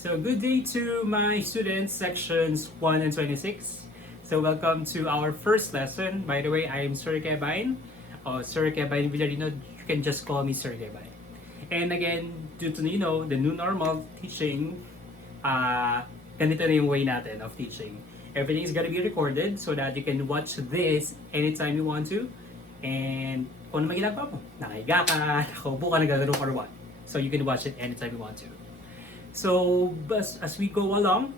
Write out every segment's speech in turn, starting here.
So good day to my students, sections 1 and 26. So welcome to our first lesson. By the way, I am Sir Kebain, or Sir Kebain Villarino. You can just call me Sir Kebain. And again, due to the new normal teaching, ganito na yung way natin of teaching. Everything is gonna be recorded so that you can watch this anytime you want to. And kung ano ginagawa mo, nakahiga ka, nakaupo ka, naglalaro ka or what. So you can watch it anytime you want to. So as we go along,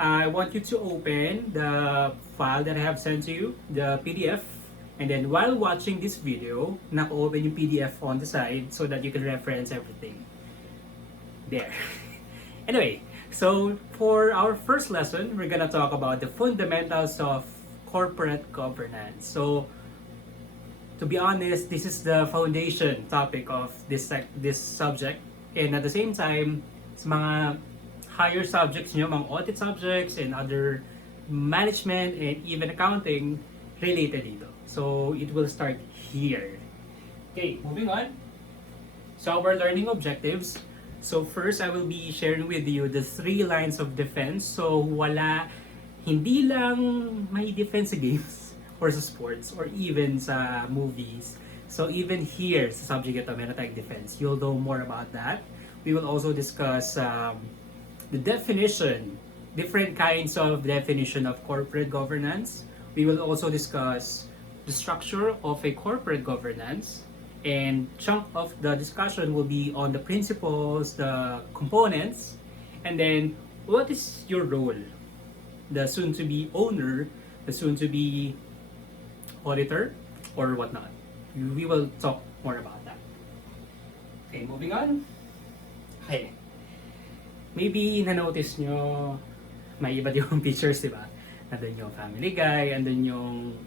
I want you to open the file that I have sent to you, the PDF. And then while watching this video, naka-open yung PDF on the side so that you can reference everything. There. Anyway, so for our first lesson, we're gonna talk about the fundamentals of corporate governance. So to be honest, this is the foundation topic of this subject. And at the same time, sa mga higher subjects nyo, mga audit subjects and other management and even accounting related dito. So it will start here. Okay, moving on. So our learning objectives. So first, I will be sharing with you the 3 lines of defense. So hindi lang may defense sa games or sa sports or even sa movies. So even here sa subject ito, meron tayong defense. You'll know more about that. We will also discuss the definition, different kinds of definition of corporate governance. We will also discuss the structure of a corporate governance, and chunk of the discussion will be on the principles, the components, and then what is your role? The soon-to-be owner, the soon-to-be auditor, or whatnot. We will talk more about that. Okay, moving on. Okay. Maybe na-notice nyo may iba't yung pictures, di ba? Nandun yung Family Guy, andun yung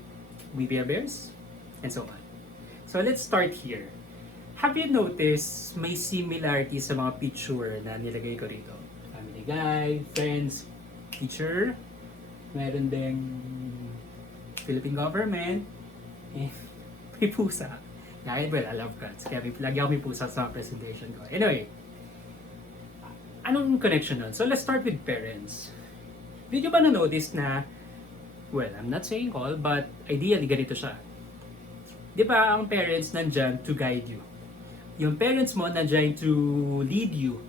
We Bear Bears, and so on. So let's start here. Have you noticed may similarity sa mga picture na nilagay ko rito? Family Guy, Friends, Teacher, meron ding Philippine government, and may pusa. Dahil, well, I love cats. Kaya lagi ako may pusa sa presentation ko. Anyway, anong connection nun? So let's start with parents. Did you ba na-notice na, well, I'm not saying all, but ideally ganito siya. Di ba ang parents nandyan to guide you? Yung parents mo nandyan to lead you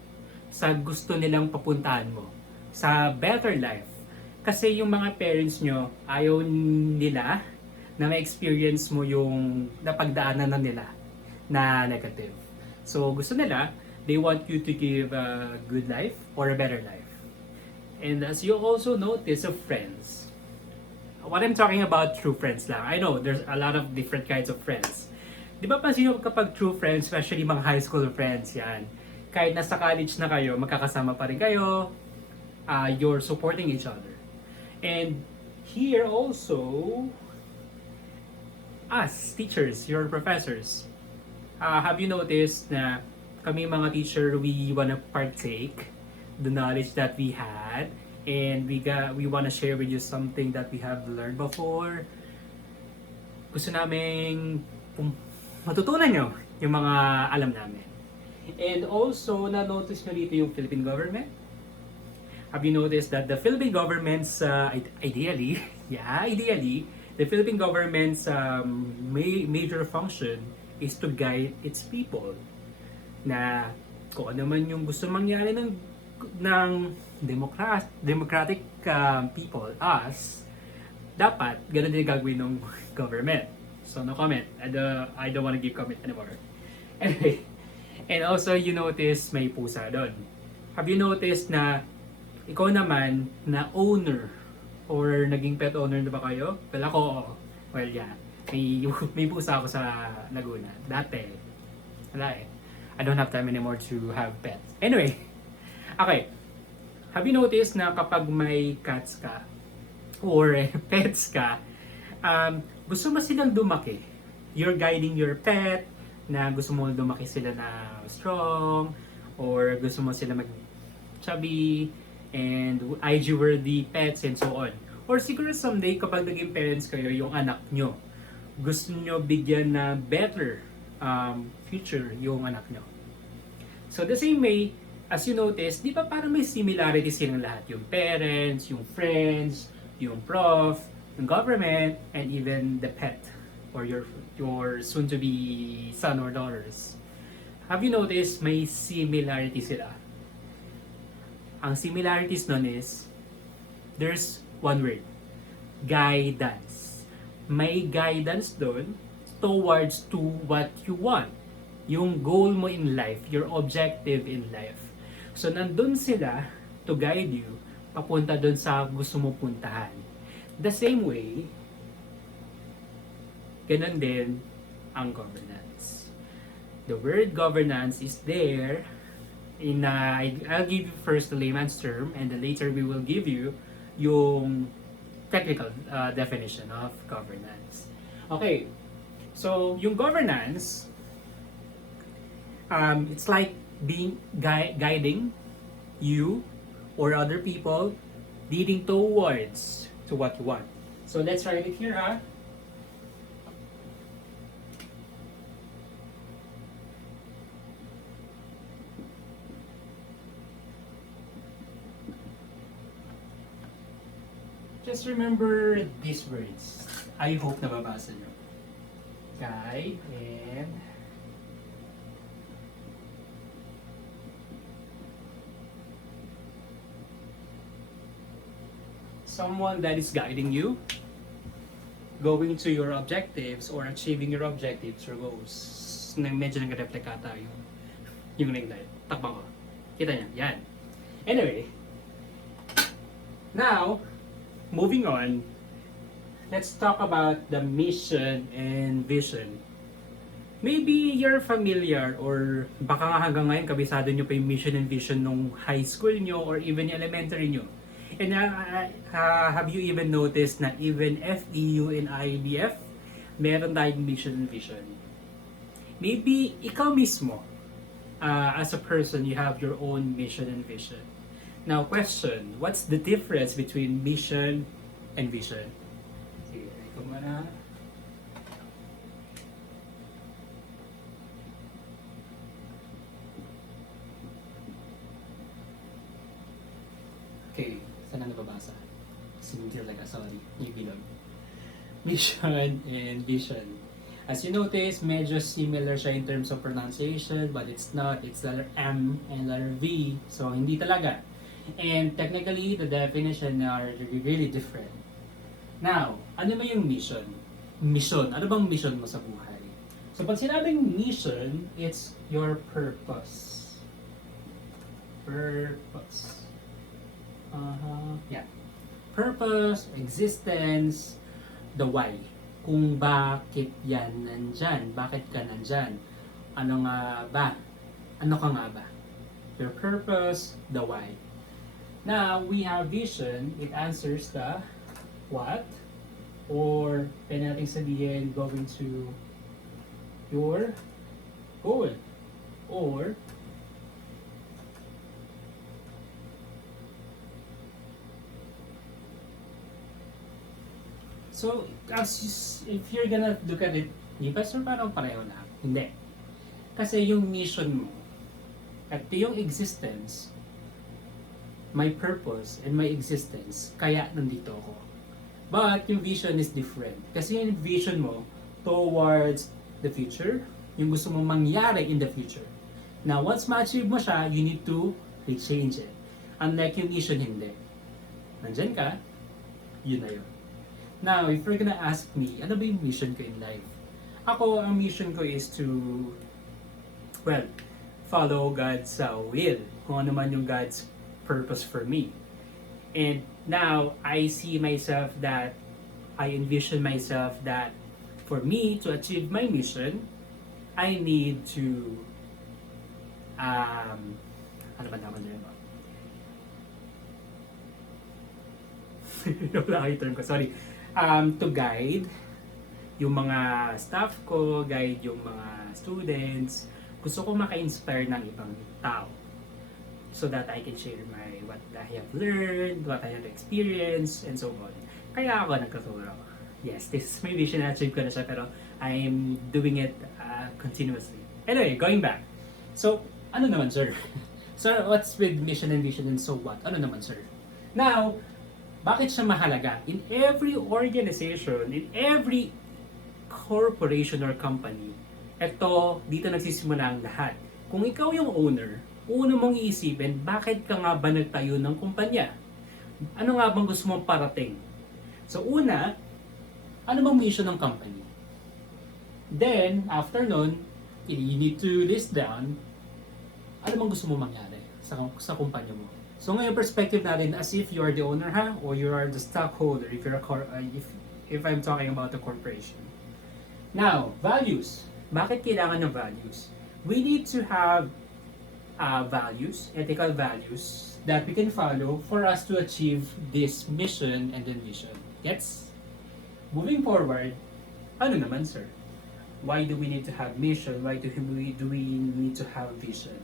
sa gusto nilang papuntahan mo, sa better life. Kasi yung mga parents nyo, ayaw nila na ma-experience mo yung napagdaanan na nila na negative. So gusto nila, they want you to give a good life or a better life. And as you also notice of friends, what I'm talking about true friends lang. I know there's a lot of different kinds of friends. Di ba pansin nyo kapag true friends, especially mga high school friends yan, kahit nasa college na kayo, magkakasama pa rin kayo, you're supporting each other. And here also, us, teachers, your professors, have you noticed na kami mga teacher, we wanna partake the knowledge that we had, and we wanna share with you something that we have learned before. Gusto naming matutunan nyo yung mga alam namin. And also, na-notice nyo dito yung Philippine government. Have you noticed that the Philippine government's, ideally, the Philippine government's major function is to guide its people. Na kung ano man yung gusto mangyari ng democratic people, us, dapat ganun din gagawin ng government. So no comment. I don't want to give comment anymore. Anyway, and also you notice may pusa doon. Have you noticed na ikaw naman na owner or naging pet owner na ba kayo? Well, ako, well, yeah. May pusa ako sa Laguna. Dati. Wala eh. I don't have time anymore to have pets. Anyway, okay. Have you noticed na kapag may cats ka or pets ka, gusto mo silang lumaki? You're guiding your pet na gusto mo lumaki sila na strong, or gusto mo sila mag-chubby and IG-worthy pets and so on. Or siguro someday kapag naging parents kayo, yung anak nyo, gusto nyo bigyan na better future yung anak nyo. So the same way, as you notice, di ba parang may similarities silang lahat? Yung parents, yung friends, yung prof, yung government, and even the pet or your soon-to-be son or daughters. Have you noticed may similarities sila? Ang similarities nun is, there's one word, guidance. May guidance doon towards to what you want. Yung goal mo in life, your objective in life. So, nandun sila to guide you papunta dun sa gusto mo puntahan. The same way, ganun din ang governance. The word governance is there in, I'll give you first the layman's term and then later we will give you yung technical definition of governance. Okay, so yung governance, it's like being guiding you or other people leading towards to what you want. So let's write it here, ha? Just remember these words. I hope nababasa nyo. Guide and someone that is guiding you going to your objectives or achieving your objectives or goals. Medyo nag-reflect ata yung light. Takpan ko. Kita niya. Yan. Anyway. Now, moving on, let's talk about the mission and vision. Maybe you're familiar or baka nga hanggang ngayon kabisado nyo pa yung mission and vision nung high school nyo or even yung elementary nyo. And have you even noticed na even FEU and IABF, meron tayong mission and vision? Maybe ikaw mismo, as a person, you have your own mission and vision. Now, question, what's the difference between mission and vision? Sige, ikaw muna. Okay. Saan na nababasa? Sinunod like sorry, yung bilog. Mission and vision. As you notice, medyo similar siya in terms of pronunciation, but it's not. It's letter M and letter V, so hindi talaga. And technically, the definition are really different. Now, ano ba yung mission? Mission. Ano bang mission mo sa buhay? So, pag sinabing mission, it's your purpose. Purpose. Yeah. Purpose, existence, the why. Kung bakit yan nandyan, bakit ka nandyan, ano nga ba? Ano ka nga ba? Your purpose, the why. Now, we have vision, it answers the what, or pwede natin sabihin going to your goal, or so, if you're gonna look at it, di ba sir, parang pareho na? Hindi. Kasi yung mission mo, at yung existence, my purpose and my existence, kaya nandito ako. But yung vision is different. Kasi yung vision mo towards the future, yung gusto mong mangyari in the future. Now, once ma-achieve mo siya, you need to rechange it. Unlike yung mission, hindi. Nandyan ka, yun na yun. Now, if you're gonna ask me, ano ba yung mission ko in life? Ako, ang mission ko is to, well, follow God's will. Kung ano man yung God's purpose for me. And now, I see myself that, I envision myself that for me to achieve my mission, I need to, ano ba naman yun? Wala yung term ko, sorry. To guide yung mga staff ko, guide yung mga students. Gusto ko maka-inspire ng ibang tao so that I can share what I have learned, what I have experienced, and so on. Kaya ako nagtuturo. Yes, this is my vision, achieve ko na siya, pero I am doing it continuously. Anyway, going back. So, ano naman, sir? So what's with mission and vision and so what? Ano naman, sir? Now, bakit siya mahalaga? In every organization, in every corporation or company, dito nagsisimula ang lahat. Kung ikaw yung owner, una mong iisipin, bakit ka nga ba nagtayo ng kumpanya? Ano nga bang gusto mong parating? So una, ano bang mission ng company? Then, after nun, you need to list down, ano bang gusto mong mangyari sa kumpanya mo? So ngayon perspective natin as if you are the owner or you are the stockholder if you're if I'm talking about the corporation. Now, values. Bakit kailangan ng values? We need to have values, ethical values that we can follow for us to achieve this mission and then vision. Gets? Moving forward, ano naman, sir? Why do we need to have mission? Why do we need to have vision?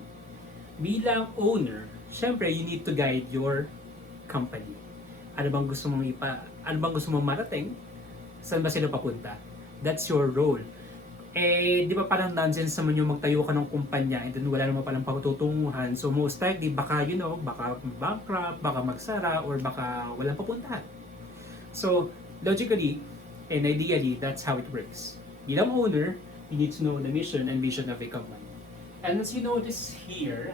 Bilang owner, syempre you need to guide your company. Ano bang gusto mong marating? Saan ba sila papunta? That's your role. Di ba parang nonsense naman yung magtayo ka ng kumpanya and then wala naman palang patutunguhan. So most likely, baka baka bankrupt, baka magsara, or baka walang papuntahan. So logically and ideally, that's how it works. Bilang owner, you need to know the mission and vision of a company. And as you notice here,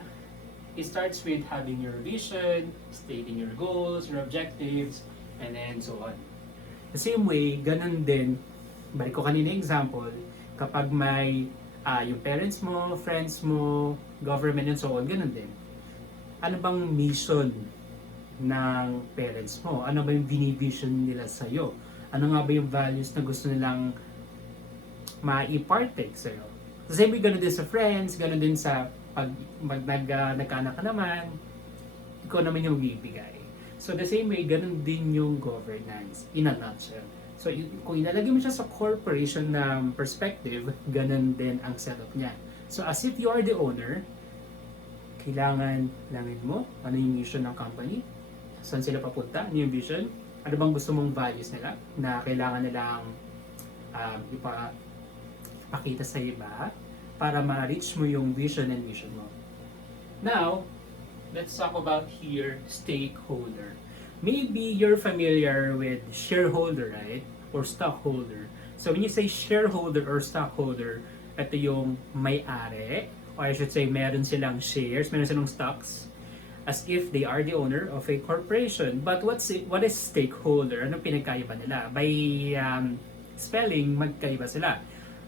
it starts with having your vision, stating your goals, your objectives, and then so on. The same way, ganun din, balik ko kanina example, kapag may yung parents mo, friends mo, government and so on, ganun din. Ano bang mission ng parents mo? Ano ba yung binivision nila sa'yo? Ano nga ba yung values na gusto nilang ma-partake sa'yo? The same way, ganun din sa friends, ganun din sa pag nagkaanak ka naman, ikaw naman yung bibigay. So the same way, ganun din yung governance in a nutshell. So kung ilalagay mo siya sa corporation na perspective, ganun din ang setup niya. So as if you are the owner, kailangan langit mo, ano yung mission ng company, saan sila papunta, ano yung vision, ano bang gusto mong values nila na kailangan nilang ipakita sa iba para ma-reach mo yung vision and mission mo. Now, let's talk about here stakeholder. Maybe you're familiar with shareholder, right? Or stockholder. So when you say shareholder or stockholder, ito yung may-ari, or I should say meron silang shares, meron silang stocks, as if they are the owner of a corporation. But what is stakeholder? Anong pinagkaiba nila? By spelling, magkaiba sila.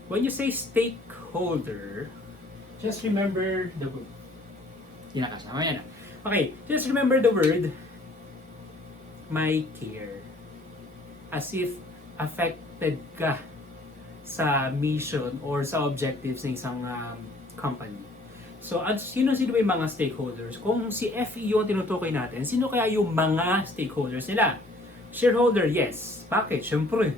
When you say stakeholder, just remember the word. Kasama yan. Okay, just remember the word may care. As if affected ka sa mission or sa objectives ng isang company. So, sino ba yung mga stakeholders? Kung si FEU ang tinutukoy natin, sino kaya yung mga stakeholders nila? Shareholder, yes. Bakit? Siyempre,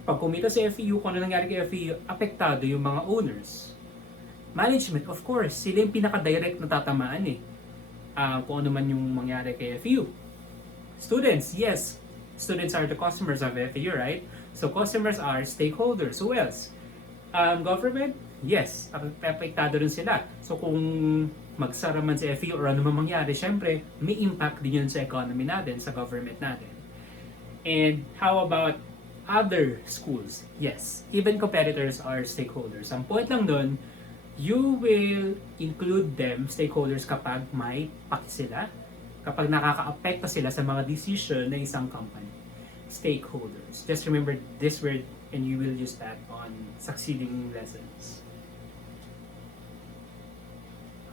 pag kumita si FEU, kung ano nangyari kay FEU, apektado yung mga owners. Management, of course, sila yung pinaka-direct na tatamaan kung ano man yung mangyari kay FEU. Students, yes. Students are the customers of FEU, right? So customers are stakeholders. Who else? Government, yes. Apektado rin sila. So kung magsara man si FEU or ano man mangyari, syempre, may impact din yun sa economy natin, sa government natin. And how about other schools? Yes. Even competitors are stakeholders. Ang point lang doon, you will include them, stakeholders, kapag may paki sila, kapag nakaka-apekto sila sa mga decision ng isang company. Stakeholders. Just remember this word and you will use that on succeeding lessons.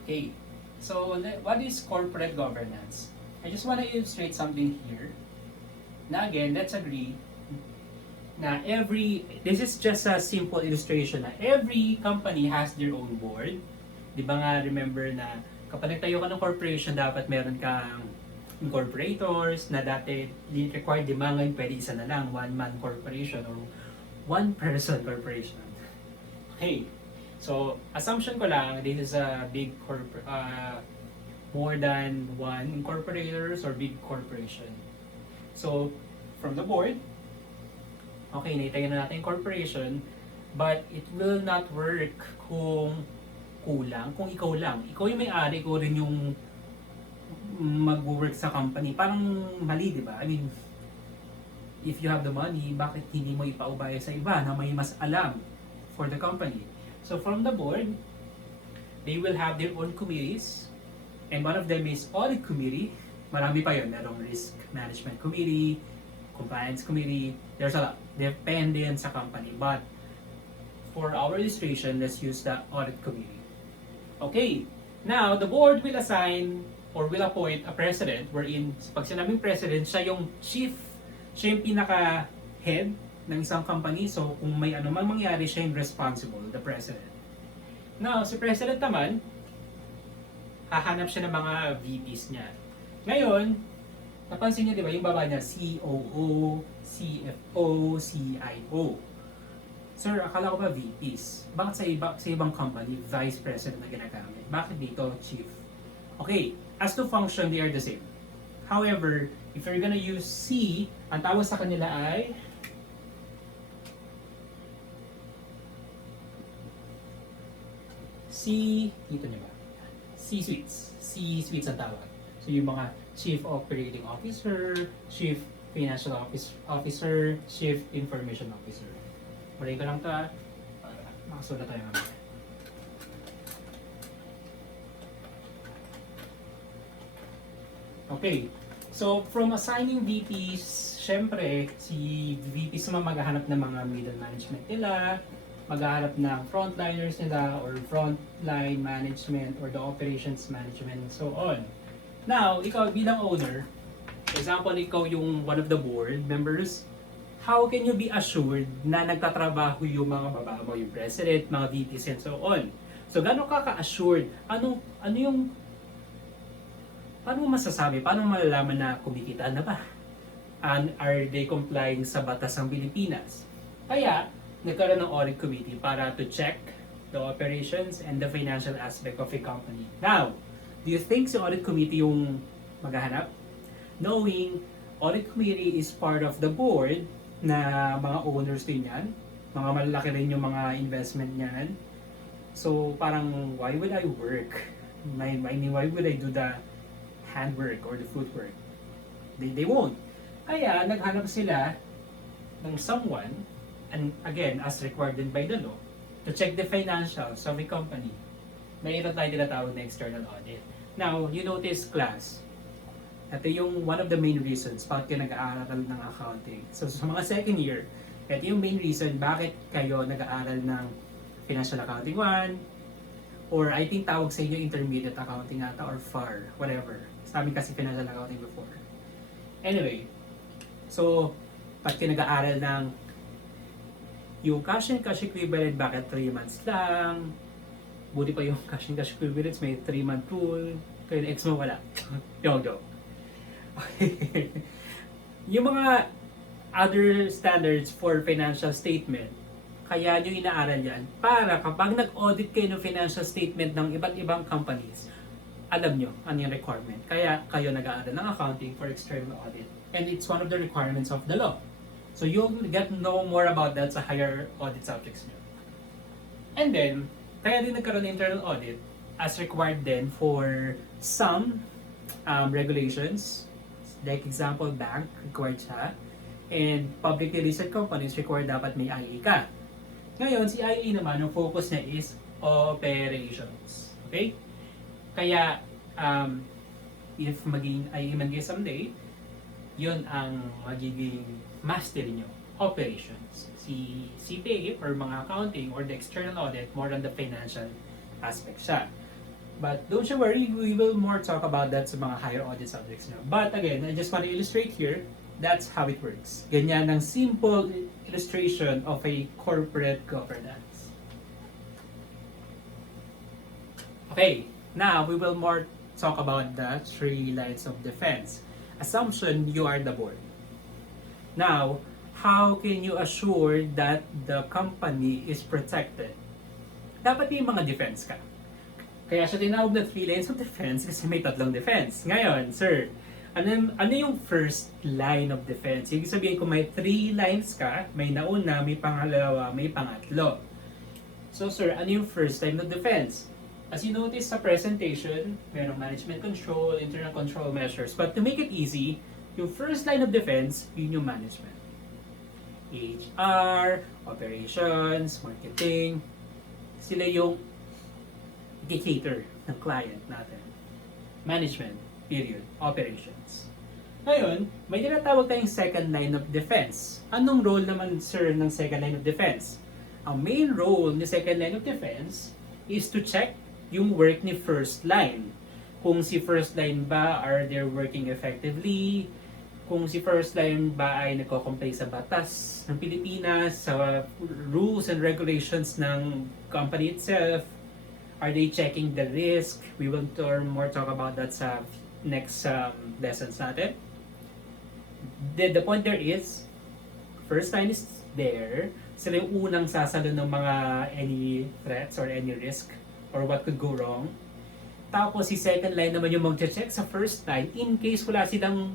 Okay, so what is corporate governance? I just want to illustrate something here. Now again, let's agree na this is just a simple illustration na every company has their own board. Di ba nga remember na kapag nagtayo ka ng corporation, dapat meron kang incorporators na dati required ngayon pwede isa na lang, one-man corporation or one-person corporation. Okay, so assumption ko lang, this is a big more than one incorporators or big corporation. So, from the board, okay, naitayo na natin corporation, but it will not work kung kulang kung ikaw lang. Ikaw yung may-ari, ikaw rin yung mag-work sa company. Parang mali, di ba? I mean, if you have the money, bakit hindi mo ipaubaya sa iba na may mas alam for the company? So from the board, they will have their own committees, and one of them is audit committee. Marami pa yun. Merong risk management committee, compliance committee. There's a lot. Depende yan sa company. But for our illustration, let's use the audit committee. Okay. Now, the board will assign or will appoint a president wherein pag sinabing president, siya yung chief, siya yung pinaka-head ng isang company. So, kung may ano man mangyari, siya yung responsible, the president. Now, si president naman, hahanap siya ng mga VPs niya. Ngayon, napansin niyo, di ba, yung baba niya, COO, CFO, CIO. Sir, akala ko ba VPs? Bakit sa ibang company, Vice President na ginagamit? Bakit dito, Chief? Okay, as to function, they are the same. However, if you're gonna use C, ang tawag sa kanila ay dito niyo ba? C-suites. C-suites ang tawag. So, yung mga Chief Operating Officer, Chief Financial Officer, Chief Information Officer. Maray ko lang ito para makasulat tayo mamaya. Okay. So, from assigning VPs, syempre, si VPs naman maghahanap ng mga middle management nila, maghahanap ng frontliners nila, or frontline management, or the operations management, and so on. Now, ikaw bilang owner, for example, ikaw yung one of the board members, how can you be assured na nagtatrabaho yung mga baba mo, yung president, mga VPs, and so on? So, gano'n ka ka-assured? Ano yung paano mo masasabi? Paano mo malalaman na kumikita na ba? And are they complying sa batas ng Pilipinas? Kaya, nagkaroon ng audit committee para to check the operations and the financial aspect of a company. Now, do you think si audit committee yung maghahanap? Knowing audit committee is part of the board na mga owners din yan, mga malalaki rin yung mga investment niyan. So, parang, why would I work? Why would I do the handwork or the footwork? They won't. Kaya naghanap sila ng someone, and again, as required by the law, to check the financials of a company. May ito tayo tinatawag na external audit. Now, you notice class, ito yung one of the main reasons bakit kayo nag-aaral ng accounting. So sa mga second year, ito yung main reason bakit kayo nag-aaral ng Financial Accounting 1, or I think tawag sa inyo Intermediate Accounting ata, or FAR, whatever. Sa amin kasi Financial Accounting before. Anyway, so pag nag-aaral ng yung cash and cash equivalent, bakit 3 months lang? Buti pa yung cash and cash equivalents, may 3-month rule. Kaya na ex mo wala. Joke. Okay. Yung mga other standards for financial statement, kaya nyo inaaral yan para kapag nag-audit kayo ng financial statement ng iba't ibang companies, alam nyo ano yung requirement. Kaya kayo nag-aaral ng accounting for external audit. And it's one of the requirements of the law. So you'll get to know more about that sa higher audit subjects nyo. And then, kaya din nagkaroon ng internal audit as required then for some regulations. Like example, bank required siya. And publicly listed companies required dapat may IE ka. Ngayon, si IE naman, ang focus niya is operations. Okay? Kaya, if maging IE man kayo someday, yun ang magiging mastery nyo. Operations. Si CPA or mga accounting or the external audit, more on the financial aspect siya. But don't you worry, we will more talk about that sa mga higher audit subjects nyo. But again, I just want to illustrate here, that's how it works. Ganyan ang simple illustration of a corporate governance. Okay, now we will more talk about the 3 lines of defense. Assumption, you are the board. Now, how can you assure that the company is protected? Dapat may mga defense ka. Kaya siya tinawag na 3 lines of defense kasi may 3 defense. Ngayon, sir, ano yung first line of defense? Ibig sabihin kung may 3 lines ka, may nauna, may pangalawa, may pangatlo. So sir, ano yung first line of defense? As you notice sa presentation, merong management control, internal control measures. But to make it easy, yung first line of defense, yun yung management. HR, operations, marketing, sila yung cater ng client natin. Management, period, operations. Ngayon, may tinatawag tayong second line of defense. Anong role naman, sir, ng second line of defense? Ang main role ni second line of defense is to check yung work ni first line. Kung si first line ba are they working effectively, kung si first line ba ay nagko-comply sa batas ng Pilipinas, sa rules and regulations ng company itself, are they checking the risk? We will more talk about that sa next lessons natin. The point there is, first line is there, sila yung unang sasalo ng mga any threats or any risk or what could go wrong. Tapos si second line naman yung mag-check sa first line in case wala silang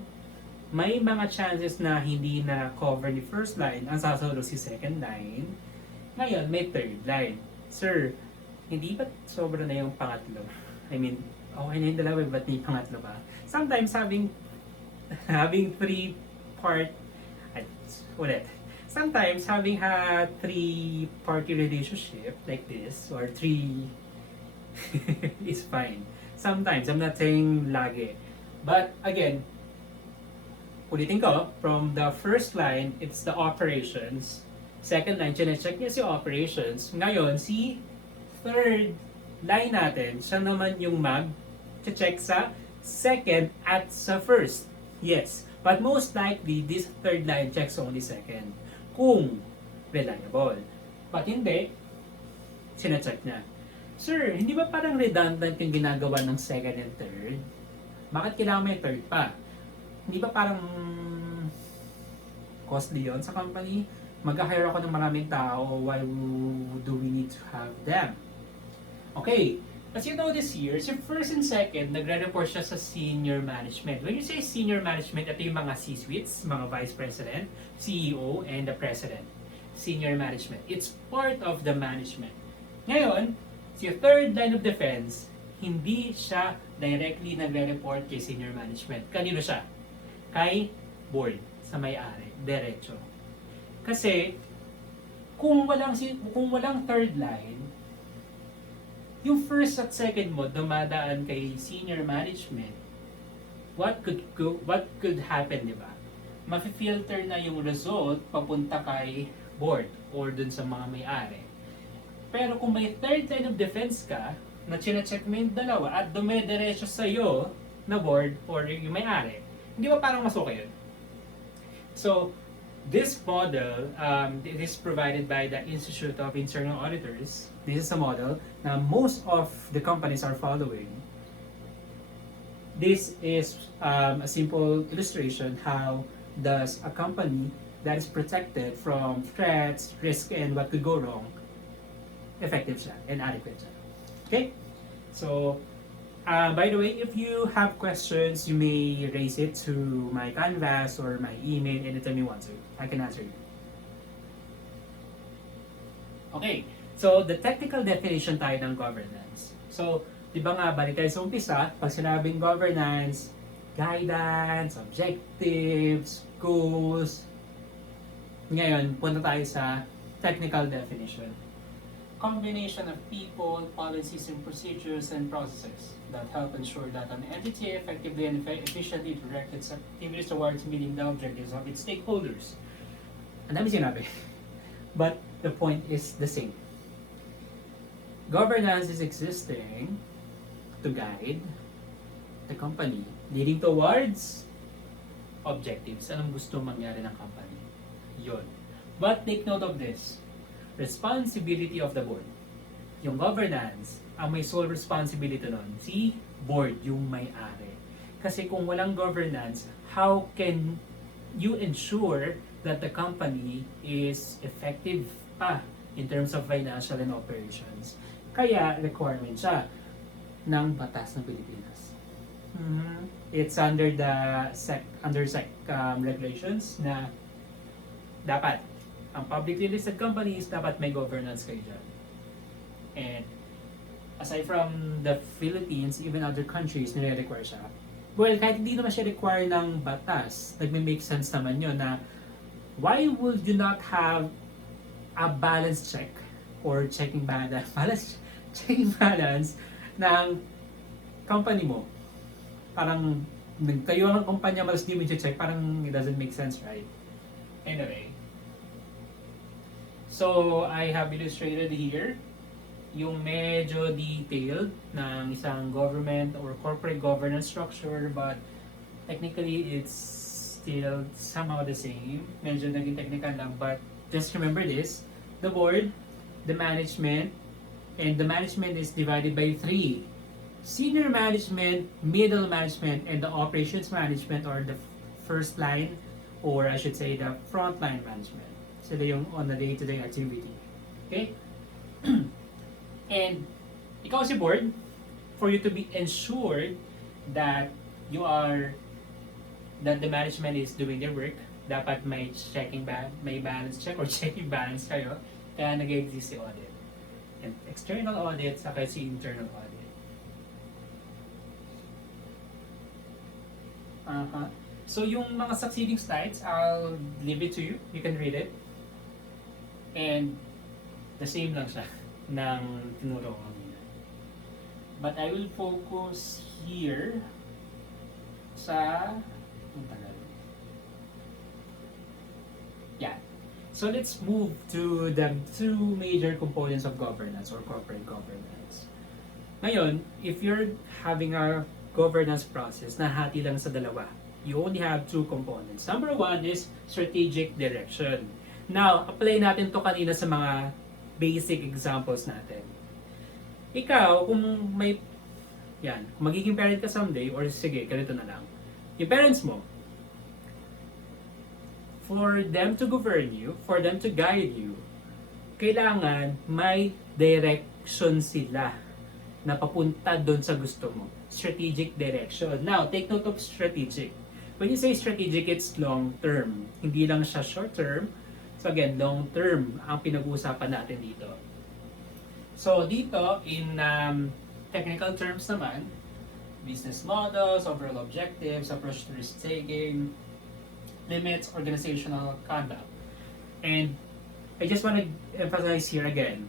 may mga chances na hindi na cover ni first line, ang sasalo si second line. Ngayon, may third line. Sir, hindi ba sobra na yung pangatlo? I mean, okay na yung dalawa, ba't may pangatlo ba? Sometimes having three part, ulit. Sometimes having a three-party relationship like this, or three is fine. Sometimes, I'm not saying lagi. But again, ulitin ko, from the first line, it's the operations. Second line, check niya si operations. Ngayon, si third line natin, siya naman yung mag-check sa second at sa first. Yes, but most likely, this third line checks only second. Kung reliable. But hindi, sina-check niya. Sir, hindi ba parang redundant yung ginagawa ng second and third? Bakit kailangan may third pa? Hindi ba parang costly yun sa company? Mag-hire ako ng maraming tao, why do we need to have them? Okay, as you notice here, si first and second, nagre-report siya sa senior management. When you say senior management, ito yung mga C-suites, mga vice president, CEO, and the president. Senior management. It's part of the management. Ngayon, si third line of defense, hindi siya directly nagre-report kay senior management. Kanino siya? Kay board, sa may-ari, diretso. Kasi, kung walang third line, yung first at second mo dumadaan kay senior management, what could happen, di ba? Mafi-filter na yung result papunta kay board or dun sa mga may-ari. Pero kung may third line of defense ka, na chine-check mo yung dalawa at dumediretso sa'yo na board or yung may-ari, hindi ba parang mas okay yun? So, this model is provided by the Institute of Internal Auditors. This is a model na most of the companies are following. This is a simple illustration how does a company that is protected from threats, risk, and what could go wrong, effective siya and adequate siya. Okay? So, by the way, if you have questions, you may raise it to my Canvas or my email anytime you want to. I can answer you. Okay, so the technical definition tayo ng governance. So, di ba nga, balik tayo sa umpisa, pag sinabing governance, guidance, objectives, goals. Ngayon, punta tayo sa technical definition. Combination of people, policies, and procedures and processes that help ensure that an entity effectively and efficiently directs its activities towards meeting the objectives of its stakeholders. Ang dami sinabi. But the point is the same. Governance is existing to guide the company, leading towards objectives. Anong gusto mangyari ng company? Yun. But take note of this. Responsibility of the board. Yung governance, ang may sole responsibility nun, si board, yung may-ari. Kasi kung walang governance, how can you ensure that the company is effective in terms of financial and operations? Kaya requirement siya ng batas ng Pilipinas. It's under the SEC regulations na dapat ang publicly listed companies dapat may governance kayo dyan. And aside from the Philippines, even other countries, nire-require siya. Well, kahit hindi naman siya require ng batas, nagme-make sense naman yun na why would you not have a balance check or checking balance, checking balance ng company mo? Parang kayo ang kumpanya, mas di mo check, parang it doesn't make sense, right? Anyway, so I have illustrated here yung medyo detailed ng isang government or corporate governance structure, but technically it's still somehow the same. Medyo naging technical lang, but just remember this: the board, the management, and the management is divided by three: senior management, middle management, and the operations management, or the first line, or I should say the front line management. Sila yung on the day-to-day activity. Okay? And ikaw si board, for you to be ensured that that the management is doing their work, dapat may may balance check or checking balance kayo, kaya nag-exist si audit. And external audit, saka si internal audit. So yung mga succeeding slides, I'll leave it to you. You can read it. And the same lang siya ng tinuro ko kanina. But I will focus here sa yeah. So let's move to the two major components of governance or corporate governance. Ngayon, if you're having a governance process na hati lang sa dalawa, you only have two components. Number one is strategic direction. Now, apply natin to kanina sa mga basic examples natin. Ikaw, kung kung magiging parent ka someday, or sige, ganito na lang. Yung parents mo, for them to govern you, for them to guide you, kailangan may direction sila na papunta doon sa gusto mo. Strategic direction. Now, take note of strategic. When you say strategic, it's long term. Hindi lang siya short term. So again, long term ang pinag-uusapan natin dito. So dito, in technical terms naman, business models, overall objectives, approach to risk-taking, limits, organizational conduct. And I just want to emphasize here again,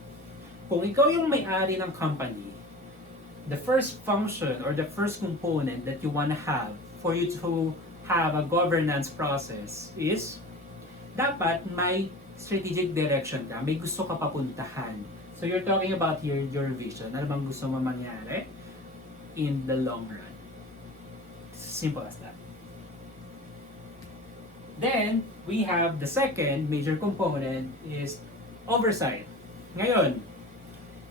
kung ikaw yung may-ari ng company, the first function or the first component that you want to have for you to have a governance process is dapat may strategic direction ka, may gusto ka papuntahan. So you're talking about your vision. Ano bang gusto mo mangyari in the long run? Simple as that. Then, we have the second major component is oversight. Ngayon,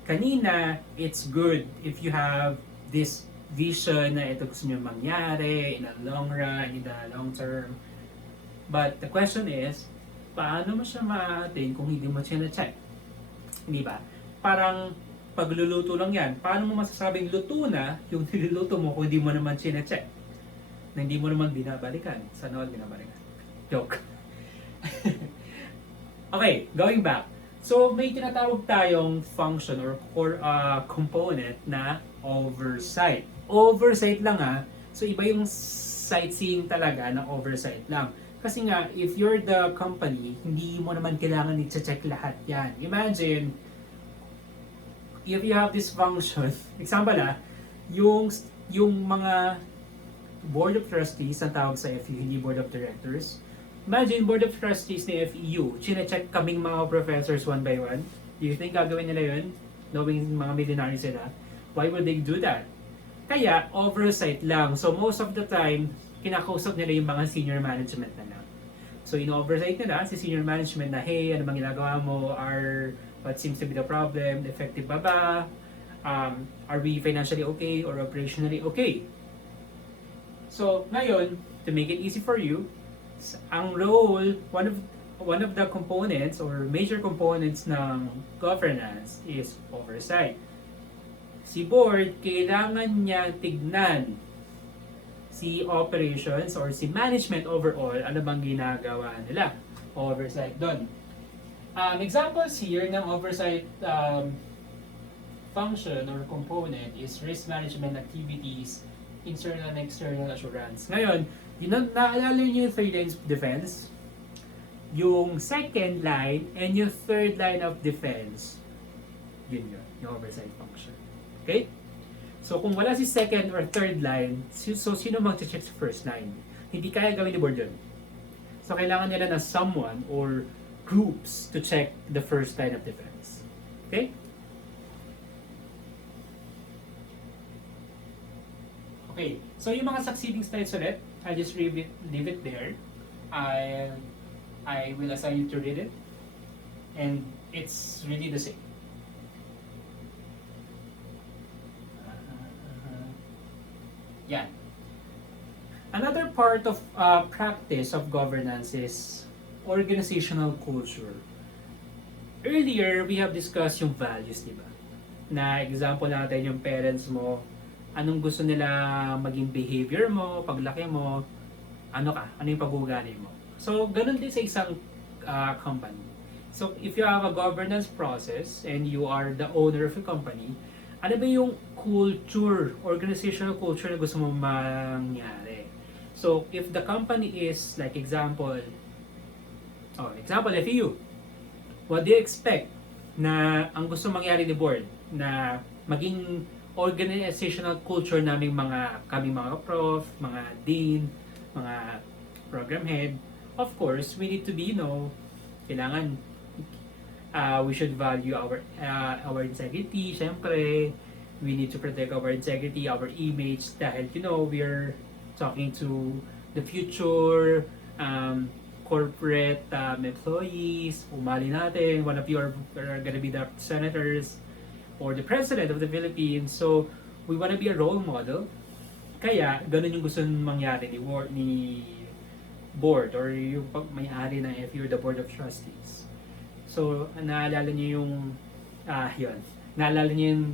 kanina, it's good if you have this vision na ito gusto nyo mangyari in the long run, in the long term. But the question is, paano mo siya ma-attain kung hindi mo siya na-check? Hindi ba? Parang pagluluto lang yan. Paano mo masasabing luto na yung niluluto mo kung hindi mo naman siya na-check? Na hindi mo naman binabalikan. Sana all binabalikan. Joke. Okay, going back. So, may tinatawag tayong function or core component na oversight. Oversight lang So, iba yung sightseeing talaga na oversight lang. Kasi nga, if you're the company, hindi mo naman kailangan i-check lahat yan. Imagine, if you have this function, example yung mga board of trustees, ang tawag sa FEU, hindi board of directors. Imagine, board of trustees ni FEU, chine-check kaming mga professors one by one. Do you think gagawin nila yun? Knowing mga millionaire sila? Why would they do that? Kaya, oversight lang. So, most of the time, kinakausap nila yung mga senior management na lang. So, in-oversight nila si senior management na, hey, ano bang ginagawa mo? What seems to be the problem? Effective ba? Are we financially okay or operationally okay? So, ngayon, to make it easy for you, ang role, one of the components or major components ng governance is oversight. Si board, kailangan niya tignan si operations or si management overall, ano bang ginagawa nila? Oversight doon. Examples here ng oversight function or component is risk management activities, internal and external assurance. Ngayon, naalala niyo yung third line of defense? Yung second line and yung third line of defense, yun, yung oversight function. Okay? So, kung wala si second or third line, so sino mag-check sa first line? Hindi kaya gawin ni board yun. So, kailangan nila na someone or groups to check the first line of defense. Okay? Okay, so yung mga succeeding slides ulit, I'll just leave it there. I will assign you to read it. And it's really the same. Yeah. Another part of practice of governance is organizational culture. Earlier, we have discussed yung values, di ba? Na example natin yung parents mo, anong gusto nila maging behavior mo, paglaki mo, ano ka, ano yung pag-uugali mo. So, ganun din sa isang company. So, if you have a governance process and you are the owner of a company, ano ba yung culture, organizational culture na gusto mo mangyari? So, if the company is, like example FEU, what do you expect na ang gusto mangyari ni board na maging organizational culture naming kaming mga prof, mga dean, mga program head? Of course, we need to be, kailangan we should value our integrity, syempre. We need to protect our integrity, our image, dahil, we're talking to the future corporate employees. Umali natin, one of you are gonna be the senators or the president of the Philippines. So, we wanna be a role model. Kaya, ganun yung gusto mangyari ni board or yung may-ari ng FEU, the Board of Trustees. So, naalala niyo yung, naalala niyo yung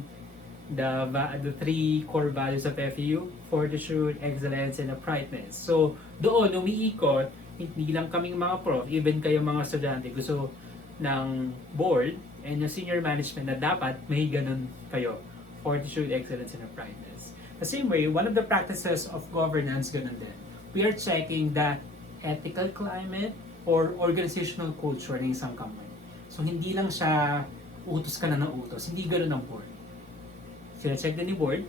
the three core values of FEU: fortitude, excellence, and uprightness. So, doon umiikot, hindi lang kaming mga prof, even kayo mga estudyante, gusto ng board and yung senior management na dapat may ganun kayo: fortitude, excellence, and uprightness. The same way, one of the practices of governance, ganun din. We are checking the ethical climate or organizational culture ng isang company. So, hindi lang siya utos ka na ng utos. Hindi ganun ang board. Sina-check din ni board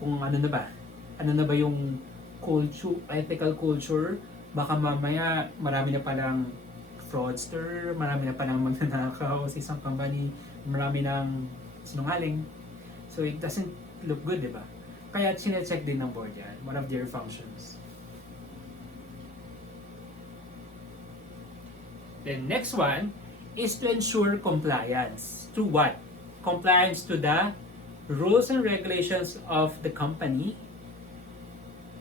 kung ano na ba yung culture, ethical culture. Baka mamaya marami na palang fraudster, marami na palang magnanakaw sa isang company, marami ng sinungaling. So, it doesn't look good, di ba? Kaya sina-check din ng board yan. One of their functions. The next one is to ensure compliance. To what? Compliance to the rules and regulations of the company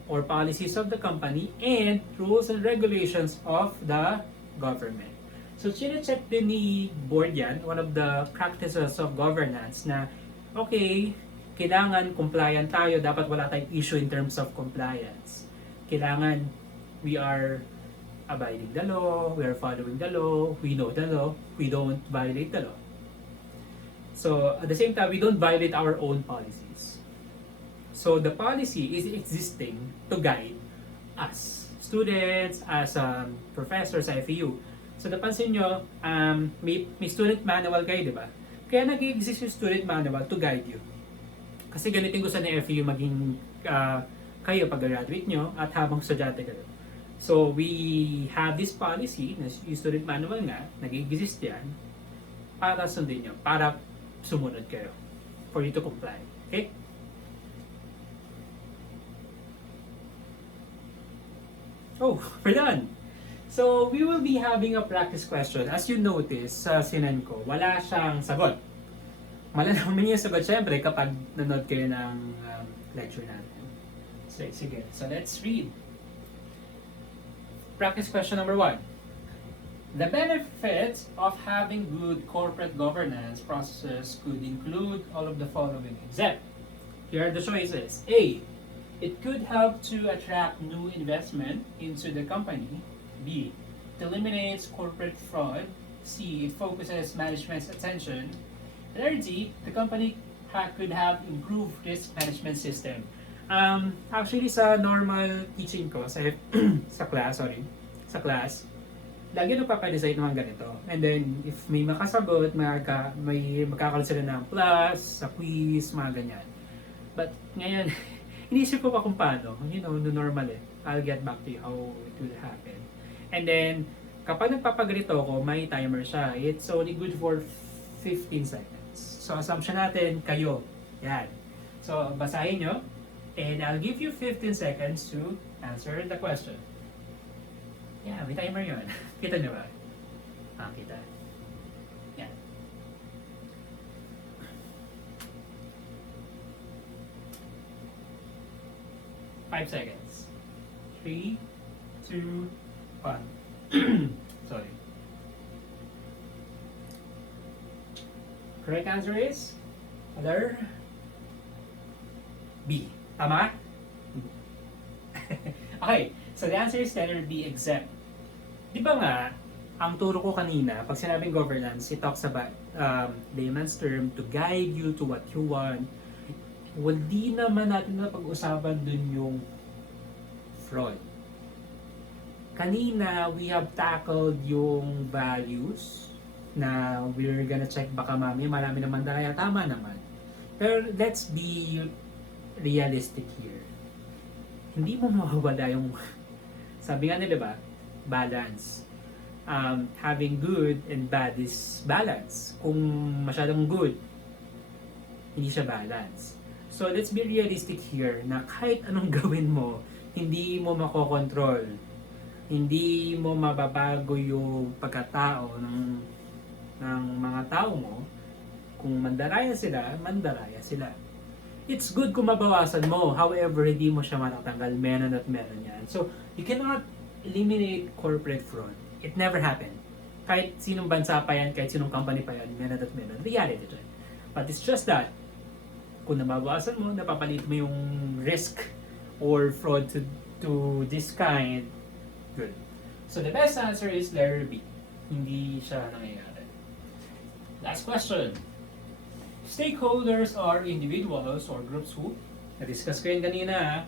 or policies of the company and rules and regulations of the government. So, sine-check din ni board yan, one of the practices of governance na, okay, kailangan compliant tayo, dapat wala tayong issue in terms of compliance. Kailangan we are abiding the law, we are following the law, we know the law, we don't violate the law. So, at the same time, we don't violate our own policies. So, the policy is existing to guide us, students, as professors sa FEU. So, napansin nyo, may student manual kayo, di ba? Kaya nag-exist yung student manual to guide you. Kasi ganito yung gusto ng FEU maging kayo pag-graduate nyo at habang estudyante kayo. So, we have this policy, yung student manual nga, nag-exist yan, para sundin nyo, para sumunod kayo, for you to comply. Okay? Oh, we're done! So, we will be having a practice question. As you notice, sa sinan ko, wala siyang sagot. Malalaman niyo yung sagot, syempre, kapag nanood kayo ng lecture natin. So, sige. So, let's read. Practice question number 1. The benefits of having good corporate governance processes could include all of the following, except, here are the choices. A, it could help to attract new investment into the company. B, it eliminates corporate fraud. C, it focuses management's attention. Third, D, the company could have improved risk management system? Actually, sa normal teaching ko, sa, sa class, lagi nagpapadesign naman ganito. And then, if may makasagot, may magkakaroon sila ng plus, sa quiz, mga ganyan. But ngayon, inisip ko pa kung paano. No normal eh. I'll get back to you how it will happen. And then, kapag nagpapagrito ko, may timer siya. It's only good for 15 seconds. So, assumption natin, kayo. Yan. So, basahin nyo. And I'll give you 15 seconds to answer the question. Yeah, may timer yun. Kita nyo ba? Kita. Yan. Five seconds. 3, 2, 1. Sorry. Correct answer is letter B. Tama? Okay, so the answer is letter B, exempt. Di ba nga, ang turo ko kanina, pag sinabing governance, it talks about layman's term to guide you to what you want. Well, di naman natin na pag-usapan dun yung fraud. Kanina, we have tackled yung values na we're gonna check baka marami naman dahil tama naman. Pero let's be realistic here. Hindi mo mawawala yung sabi nga nila ba, balance. Having good and bad is balance. Kung masyadong good, hindi siya balance. So let's be realistic here na kahit anong gawin mo, hindi mo makokontrol. Hindi mo mababago yung pagkatao ng mga tao mo. Kung mandaraya sila, mandaraya sila. It's good kung mabawasan mo. However, hindi mo siya matatanggal. Meron at meron yan. So, you cannot eliminate corporate fraud. It never happened. Kahit sinong bansa pa yan, kahit sinong company pa yan, meron at meron. Reality dyan. But it's just that, kung nababawasan mo, napapalit mo yung risk or fraud to this kind, good. So, the best answer is letter B. Hindi siya nangyayari. Last question. Stakeholders are individuals or groups who? Na-discuss ko yun kanina.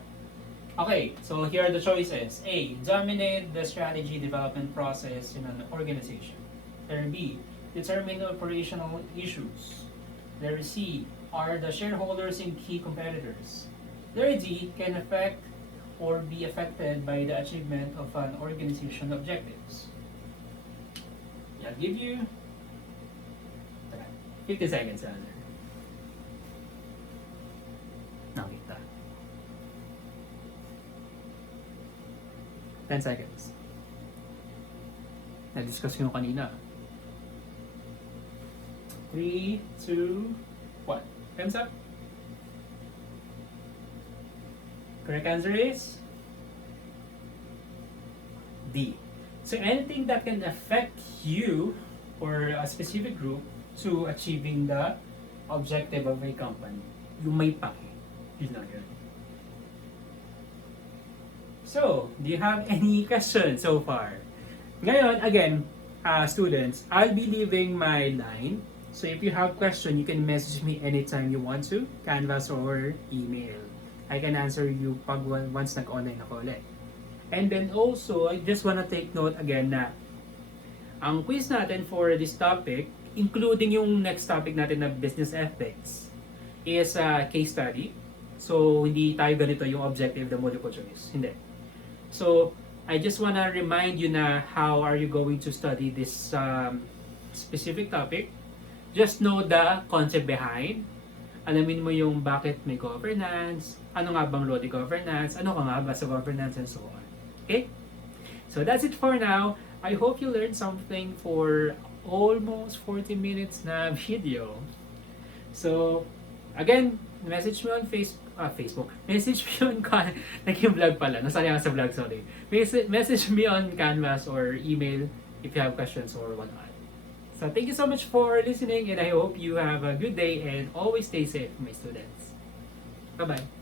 Okay, so here are the choices. A. Dominate the strategy development process in an organization. Letter B. Determine operational issues. Letter C. Are the shareholders in key competitors. Letter D. Can affect or be affected by the achievement of an organization objectives. I'll give you 50 seconds to answer. Nakita. 10 seconds. Na-discuss nyo kanina. 3, 2, 1. Hands up. Correct answer is D. So anything that can affect you or a specific group to achieving the objective of a company. Yung may pake. Yun lang yun. So, do you have any questions so far? Ngayon, again, students, I'll be leaving my line. So if you have question, you can message me anytime you want to, Canvas or email. I can answer you pag once nag-online ako ulit. And then also, I just wanna take note again na ang quiz natin for this topic, including yung next topic natin na business ethics, is a case study. So, hindi tayo ganito yung objective, the multiple choice. Hindi. So, I just wanna remind you na how are you going to study this specific topic. Just know the concept behind. Alamin mo yung bakit may governance, ano nga bang role ni governance, ano ka nga ba sa governance, and so on. Okay? So, that's it for now. I hope you learned something for almost 40 minutes na video. So, again, message me on Facebook. Message me on naging vlog pala. Nasali ako sa vlog, sorry. Message me on Canvas or email if you have questions or whatnot. So thank you so much for listening and I hope you have a good day and always stay safe, my students. Bye-bye.